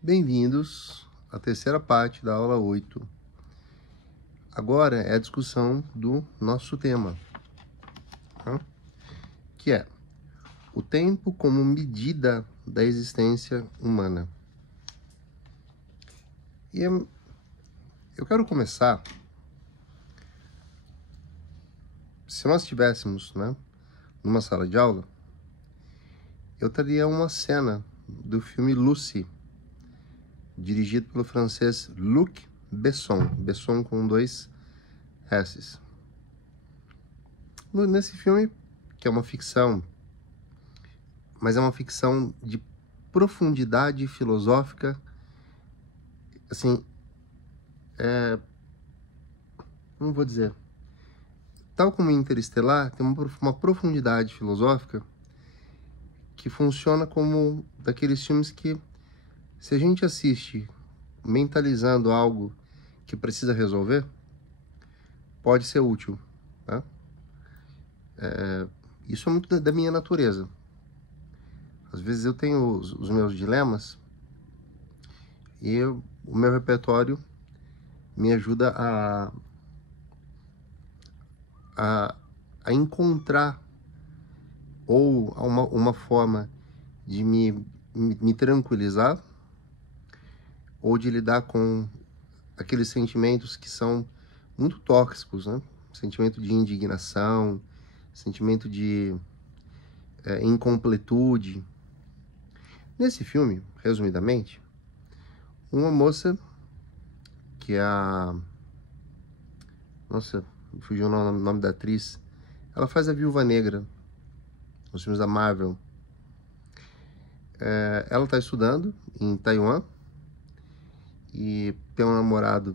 Bem-vindos à terceira parte da aula 8. Agora é a discussão do nosso tema, tá? Que é o tempo como medida da existência humana. E eu quero começar, se nós estivéssemos, numa sala de aula, eu teria uma cena do filme Lucy, dirigido pelo francês Luc Besson, Besson com 2 S's. Nesse filme, que é uma ficção, mas é uma ficção de profundidade filosófica, assim, não vou dizer, tal como Interestelar, tem uma profundidade filosófica que funciona como daqueles filmes que, se a gente assiste mentalizando algo que precisa resolver, pode ser útil, tá? Isso é muito da minha natureza. Às vezes eu tenho os meus dilemas e o meu repertório me ajuda a encontrar ou uma forma de me tranquilizar ou de lidar com aqueles sentimentos que são muito tóxicos, né? Sentimento de indignação, sentimento de incompletude. Nesse filme, resumidamente, uma moça que é a... Nossa, fugiu o nome da atriz. Ela faz a Viúva Negra nos filmes da Marvel. Ela está estudando em Taiwan e tem um namorado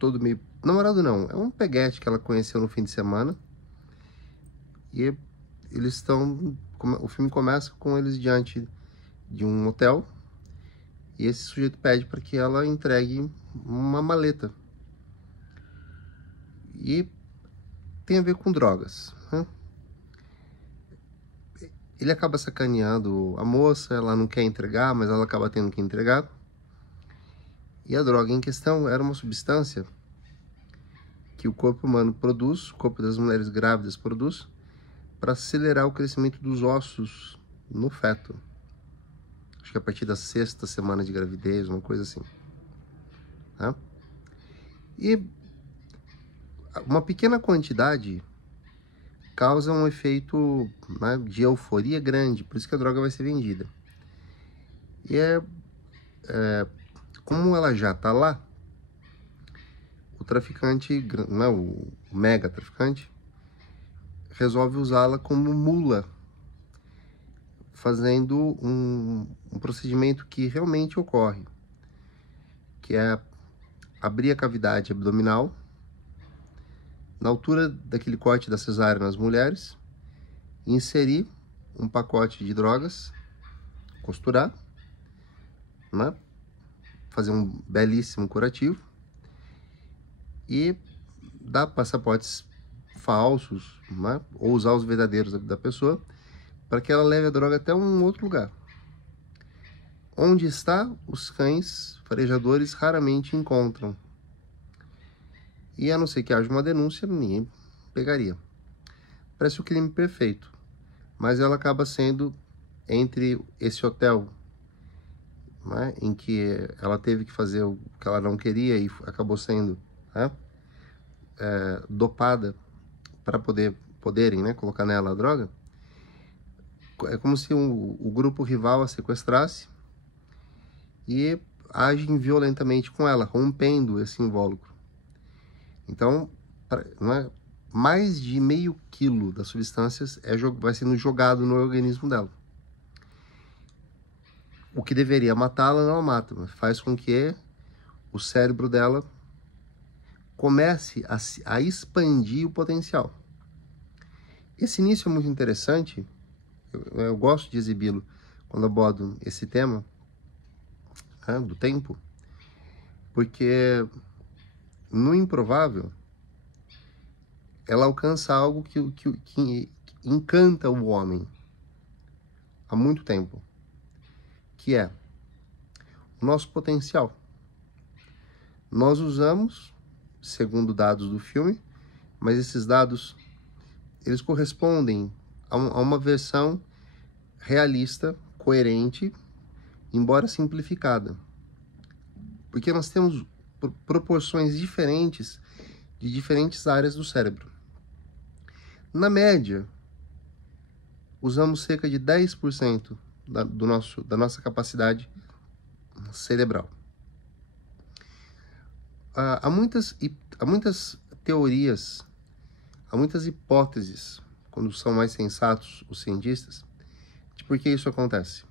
todo meio... Namorado não, é um peguete que ela conheceu no fim de semana. E eles estão... O filme começa com eles diante de um hotel e esse sujeito pede para que ela entregue uma maleta. E tem a ver com drogas, né? Ele acaba sacaneando a moça, ela não quer entregar, mas ela acaba tendo que entregar. E a droga em questão era uma substância que o corpo humano produz, o corpo das mulheres grávidas produz, para acelerar o crescimento dos ossos no feto. Acho que a partir da 6ª semana de gravidez, uma coisa assim, tá? E uma pequena quantidade causa um efeito, né, de euforia grande, por isso que a droga vai ser vendida. E como ela já está lá, o traficante, né, o mega traficante, resolve usá-la como mula, fazendo um procedimento que realmente ocorre, que é abrir a cavidade abdominal, na altura daquele corte da cesárea nas mulheres, inserir um pacote de drogas, costurar, né, fazer um belíssimo curativo e dar passaportes falsos, né, ou usar os verdadeiros da pessoa, para que ela leve a droga até um outro lugar. Onde está, os cães farejadores raramente encontram. E a não ser que haja uma denúncia, ninguém pegaria. Parece o crime perfeito. Mas ela acaba sendo entre esse hotel, né, em que ela teve que fazer o que ela não queria e acabou sendo, né, dopada para poderem, né, colocar nela a droga. É como se o grupo rival a sequestrasse e agem violentamente com ela, rompendo esse invólucro. Então, né, mais de meio quilo das substâncias vai sendo jogado no organismo dela. O que deveria matá-la não a mata, mas faz com que o cérebro dela comece a expandir o potencial. Esse início é muito interessante, eu gosto de exibi-lo quando abordo esse tema, né, do tempo, porque no improvável ela alcança algo que encanta o homem há muito tempo, que é o nosso potencial. Nós usamos, segundo dados do filme, mas esses dados, eles correspondem a uma versão realista, coerente, embora simplificada. Porque nós temos proporções diferentes de diferentes áreas do cérebro. Na média, usamos cerca de 10% da nossa capacidade cerebral. Há muitas teorias, há muitas hipóteses, quando são mais sensatos os cientistas, de por que isso acontece.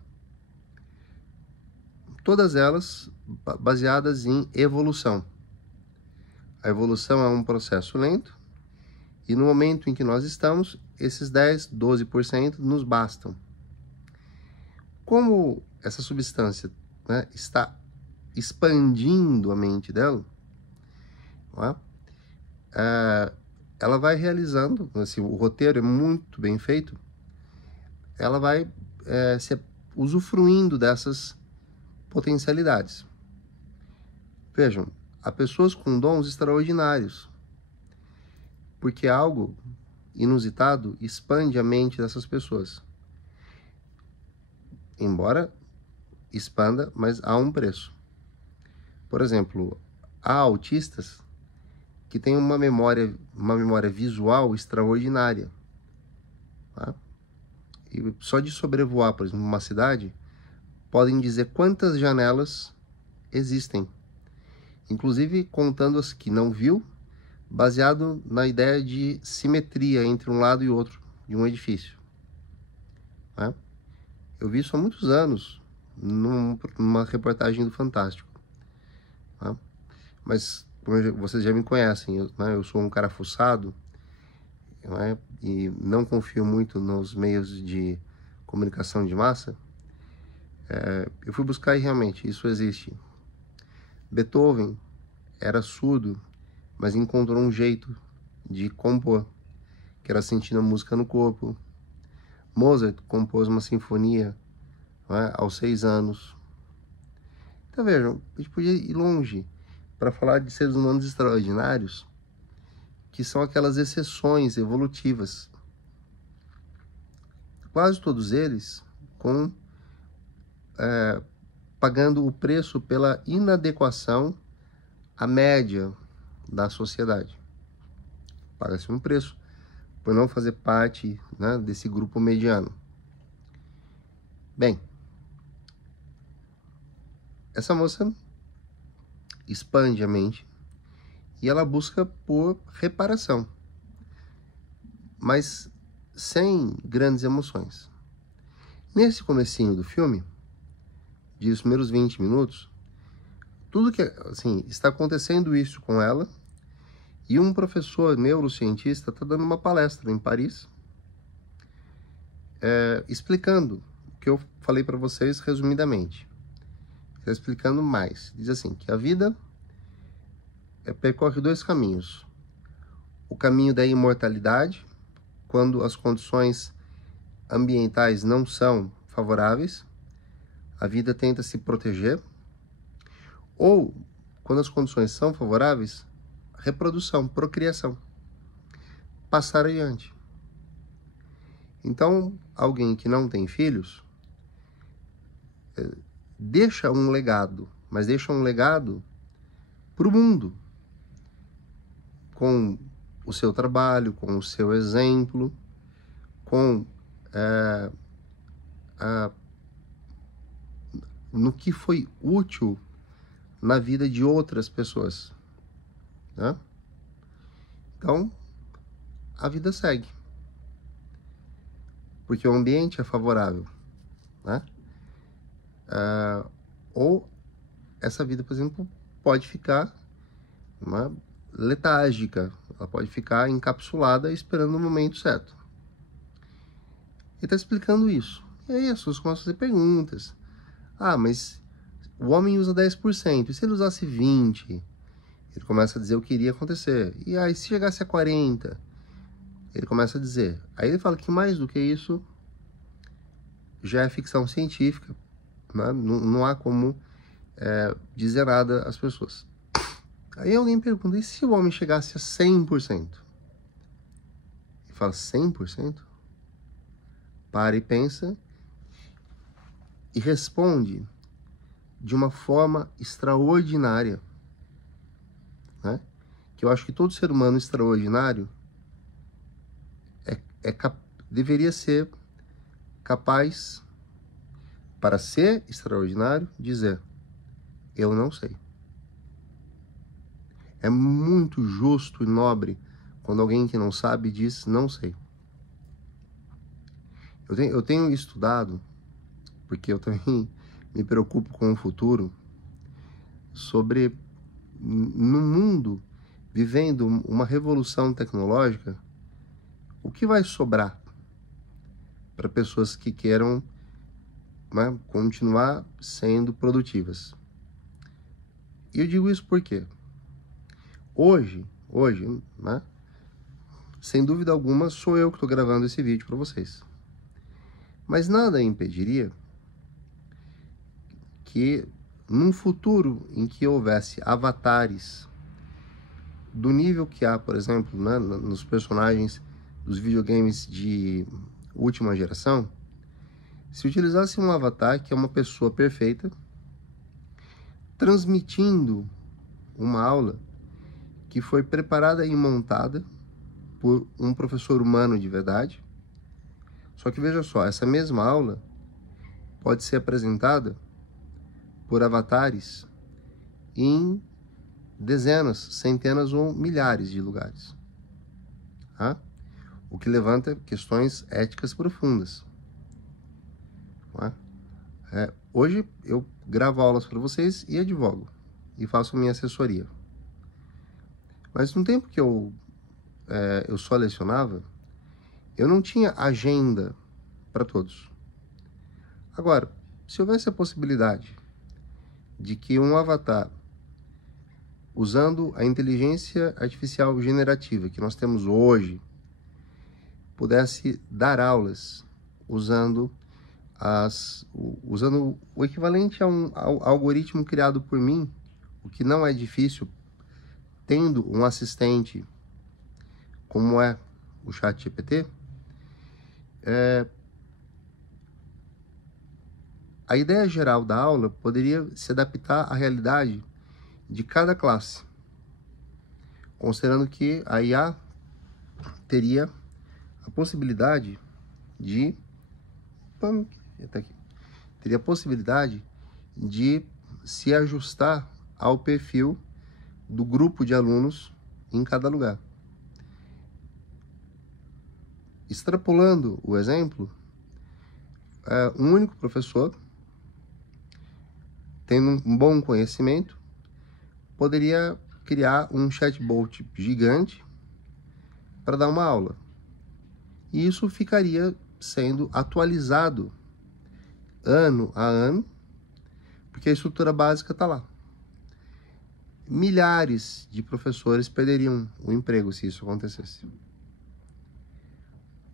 Todas elas baseadas em evolução. A evolução é um processo lento, e no momento em que nós estamos, esses 10, 12% nos bastam. Como essa substância, né, está expandindo a mente dela, não é? Ela vai realizando, assim, o roteiro é muito bem feito, ela vai se usufruindo dessas potencialidades. Vejam, há pessoas com dons extraordinários, porque algo inusitado expande a mente dessas pessoas. Embora expanda, mas há um preço. Por exemplo, há autistas que têm uma memória visual extraordinária. Tá? E só de sobrevoar, por exemplo, uma cidade, podem dizer quantas janelas existem. Inclusive contando as que não viu, baseado na ideia de simetria entre um lado e outro de um edifício. Tá? Eu vi isso há muitos anos, numa reportagem do Fantástico. Tá? Mas, como vocês já me conhecem, eu sou um cara fuçado, né, e não confio muito nos meios de comunicação de massa. Eu fui buscar e realmente isso existe. Beethoven era surdo, mas encontrou um jeito de compor, que era sentindo a música no corpo. Mozart compôs uma sinfonia, né, aos 6 anos. Então vejam, a gente podia ir longe para falar de seres humanos extraordinários, que são aquelas exceções evolutivas. Quase todos eles pagando o preço pela inadequação à média da sociedade. Paga-se um preço por não fazer parte, né, desse grupo mediano. Bem, essa moça expande a mente e ela busca por reparação, mas sem grandes emoções. Nesse comecinho do filme, dos primeiros 20 minutos, tudo que, assim, está acontecendo isso com ela, e um professor neurocientista está dando uma palestra em Paris, explicando o que eu falei para vocês resumidamente. Está explicando mais. Diz assim, que a vida percorre 2 caminhos. O caminho da imortalidade, quando as condições ambientais não são favoráveis, a vida tenta se proteger. Ou, quando as condições são favoráveis, reprodução, procriação, passar adiante. Então, alguém que não tem filhos deixa um legado, mas deixa um legado para o mundo, com o seu trabalho, com o seu exemplo, com no que foi útil na vida de outras pessoas, né? Então, a vida segue, porque o ambiente é favorável, né? Ou essa vida, por exemplo, pode ficar letárgica, ela pode ficar encapsulada esperando o momento certo. Ele está explicando isso. E aí as pessoas começam a fazer perguntas. Ah, mas o homem usa 10%, e se ele usasse 20%? Ele começa a dizer o que iria acontecer. E aí, se chegasse a 40%? Ele começa a dizer. Aí ele fala que mais do que isso já é ficção científica, né? Não há como dizer nada às pessoas. Aí alguém pergunta, e se o homem chegasse a 100%? E fala, 100%? Para e pensa e responde de uma forma extraordinária, né? Que eu acho que todo ser humano extraordinário deveria ser capaz, para ser extraordinário, dizer, eu não sei. É muito justo e nobre quando alguém que não sabe diz, não sei. Eu tenho estudado, porque eu também me preocupo com o futuro, sobre, no mundo, vivendo uma revolução tecnológica, o que vai sobrar para pessoas que queiram, né, continuar sendo produtivas. E eu digo isso porque hoje, né, sem dúvida alguma, sou eu que estou gravando esse vídeo para vocês. Mas nada impediria que, num futuro em que houvesse avatares do nível que há, por exemplo, né, nos personagens dos videogames de última geração, se utilizasse um avatar que é uma pessoa perfeita, transmitindo uma aula que foi preparada e montada por um professor humano de verdade. Só que veja só, essa mesma aula pode ser apresentada por avatares em dezenas, centenas ou milhares de lugares, tá? O que levanta questões éticas profundas, tá? Hoje eu gravo aulas para vocês e advogo, e faço minha assessoria. Mas no tempo que eu só lecionava, eu não tinha agenda para todos. Agora, se houvesse a possibilidade de que um avatar, usando a inteligência artificial generativa que nós temos hoje, pudesse dar aulas usando o equivalente a um algoritmo criado por mim, o que não é difícil, tendo um assistente como é o ChatGPT, a ideia geral da aula poderia se adaptar à realidade de cada classe, considerando que a IA teria a possibilidade de se ajustar ao perfil do grupo de alunos em cada lugar. Extrapolando o exemplo, um único professor, tendo um bom conhecimento, poderia criar um chatbot gigante para dar uma aula. E isso ficaria sendo atualizado ano a ano, porque a estrutura básica está lá. Milhares de professores perderiam o emprego se isso acontecesse.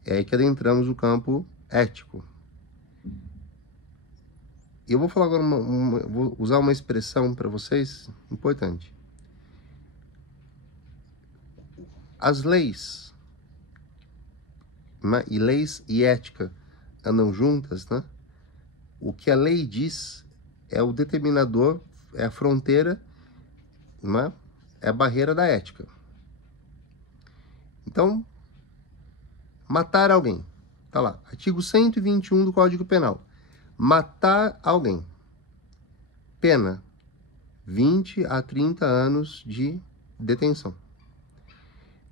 É aí que adentramos o campo ético. E eu vou falar agora, vou usar uma expressão para vocês importante. As leis, né, e leis e ética andam juntas, né? O que a lei diz é o determinador, é a fronteira, né? É a barreira da ética. Então, matar alguém, tá lá, artigo 121 do Código Penal. Matar alguém, pena 20 a 30 anos de detenção.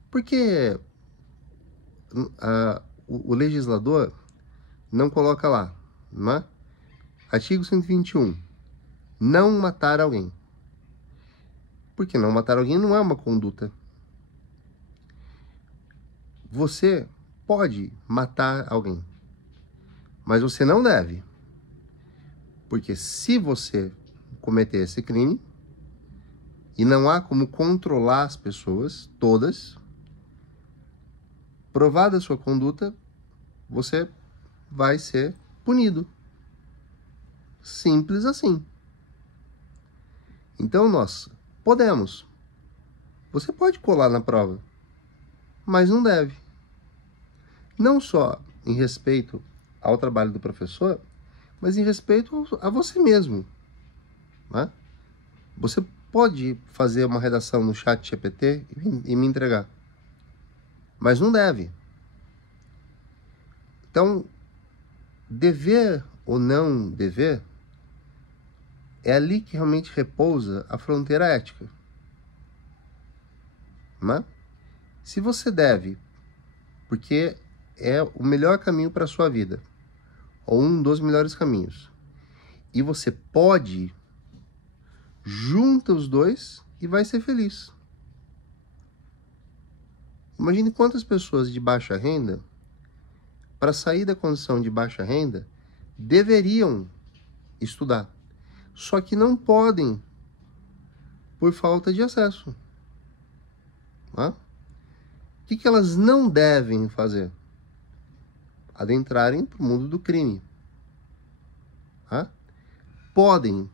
Por que o legislador não coloca lá, né? Artigo 121, não matar alguém? Porque não matar alguém não é uma conduta. Você pode matar alguém, mas você não deve. Porque se você cometer esse crime, e não há como controlar as pessoas, todas, provada a sua conduta, você vai ser punido. Simples assim. Então nós podemos. Você pode colar na prova, mas não deve. Não só em respeito ao trabalho do professor, mas em respeito a você mesmo, né? Você pode fazer uma redação no chat GPT e me entregar, mas não deve. Então, dever ou não dever, é ali que realmente repousa a fronteira ética, né? Se você deve, porque é o melhor caminho para a sua vida, ou um dos melhores caminhos, e você pode, junta os dois e vai ser feliz. Imagine quantas pessoas de baixa renda, para sair da condição de baixa renda, deveriam estudar, só que não podem por falta de acesso. Né? O que elas não devem fazer? Adentrarem para o mundo do crime. Né? Podem.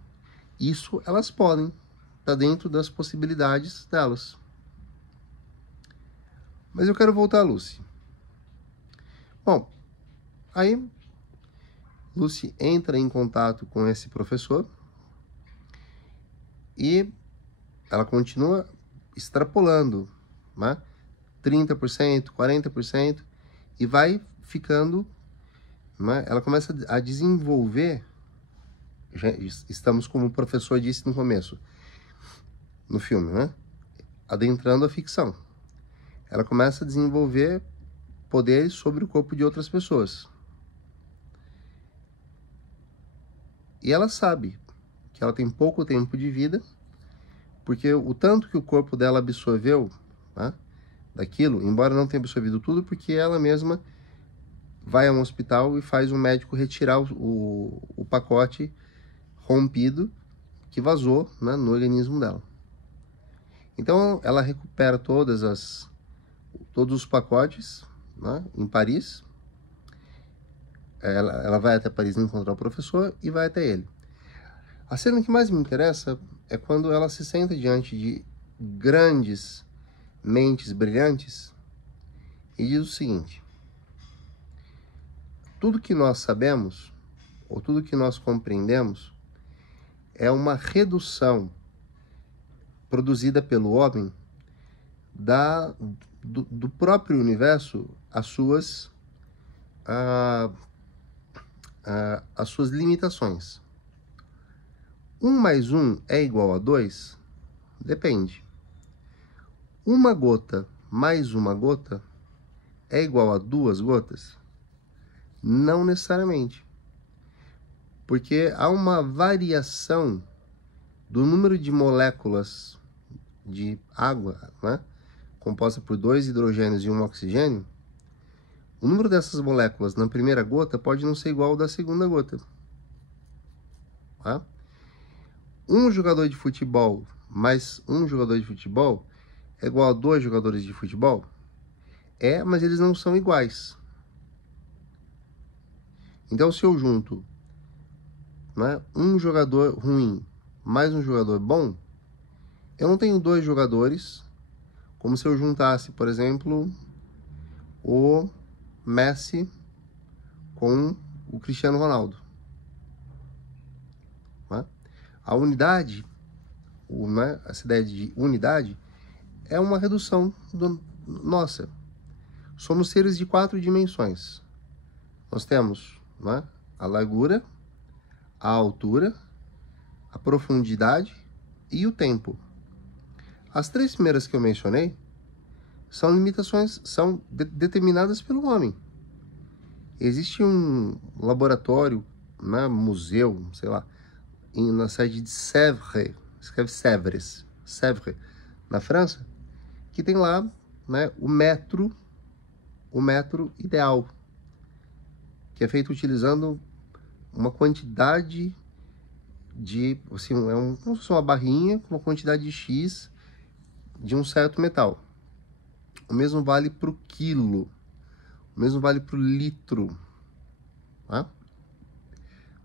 Isso elas podem. Está dentro das possibilidades delas. Mas eu quero voltar a Lucy. Bom, aí Lucy entra em contato com esse professor e ela continua extrapolando, né? 30%, 40%, e vai ficando, né? Ela começa a desenvolver, já estamos como o professor disse no começo, no filme, né? Adentrando a ficção. Ela começa a desenvolver poderes sobre o corpo de outras pessoas. E ela sabe que ela tem pouco tempo de vida, porque o tanto que o corpo dela absorveu, né, daquilo, embora não tenha absorvido tudo, porque ela mesma vai a um hospital e faz o médico retirar o pacote rompido que vazou, né, no organismo dela. Então ela recupera todos os pacotes, né, em Paris. Ela vai até Paris encontrar o professor e vai até ele. A cena que mais me interessa é quando ela se senta diante de grandes mentes brilhantes e diz o seguinte: tudo que nós sabemos, ou tudo que nós compreendemos, é uma redução produzida pelo homem do próprio universo às suas limitações. 1 mais 1 é igual a 2? Depende. Uma gota mais uma gota é igual a 2 gotas? Não necessariamente. Porque há uma variação do número de moléculas de água, né, composta por 2 hidrogênios e 1 oxigênio. O número dessas moléculas na primeira gota pode não ser igual ao da segunda gota. Tá? Um jogador de futebol mais um jogador de futebol é igual a 2 jogadores de futebol? É, mas eles não são iguais. Então, se eu junto, né, um jogador ruim mais um jogador bom, eu não tenho 2 jogadores, como se eu juntasse, por exemplo, o Messi com o Cristiano Ronaldo. Né? A unidade, né, essa ideia de unidade, é uma redução nossa. Somos seres de 4 dimensões. Nós temos, né, a largura, a altura, a profundidade e o tempo. As 3 primeiras que eu mencionei são limitações, são determinadas pelo homem. Existe um laboratório, né, museu, sei lá, na cidade de Sèvres, escreve Sèvres, na França, que tem lá, né, o metro ideal, que é feito utilizando uma quantidade de, assim, como se fosse uma barrinha com uma quantidade de X de um certo metal. O mesmo vale para o quilo, o mesmo vale para o litro, tá?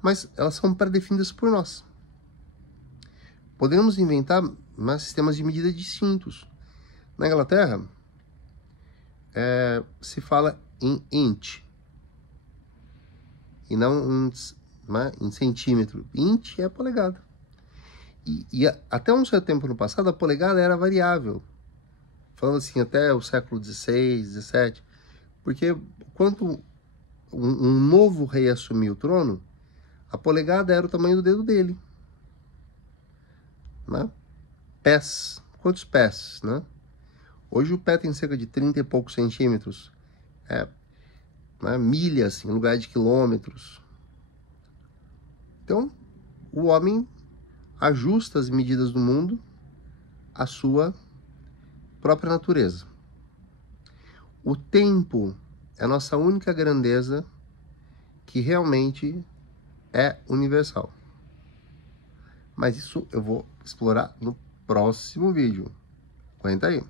Mas elas são pré-definidas por nós. Poderíamos inventar sistemas de medida distintos. Na Inglaterra, se fala em inch, e não em centímetro. Inch é polegada. E até um certo tempo no passado, a polegada era variável. Falando assim, até o século XVI, XVII. Porque quando um novo rei assumiu o trono, a polegada era o tamanho do dedo dele. Né? Pés. Quantos pés, né? Hoje o pé tem cerca de 30 e poucos centímetros. Milhas em lugar de quilômetros. Então, o homem ajusta as medidas do mundo à sua própria natureza. O tempo é a nossa única grandeza que realmente é universal. Mas isso eu vou explorar no próximo vídeo. Aguenta aí.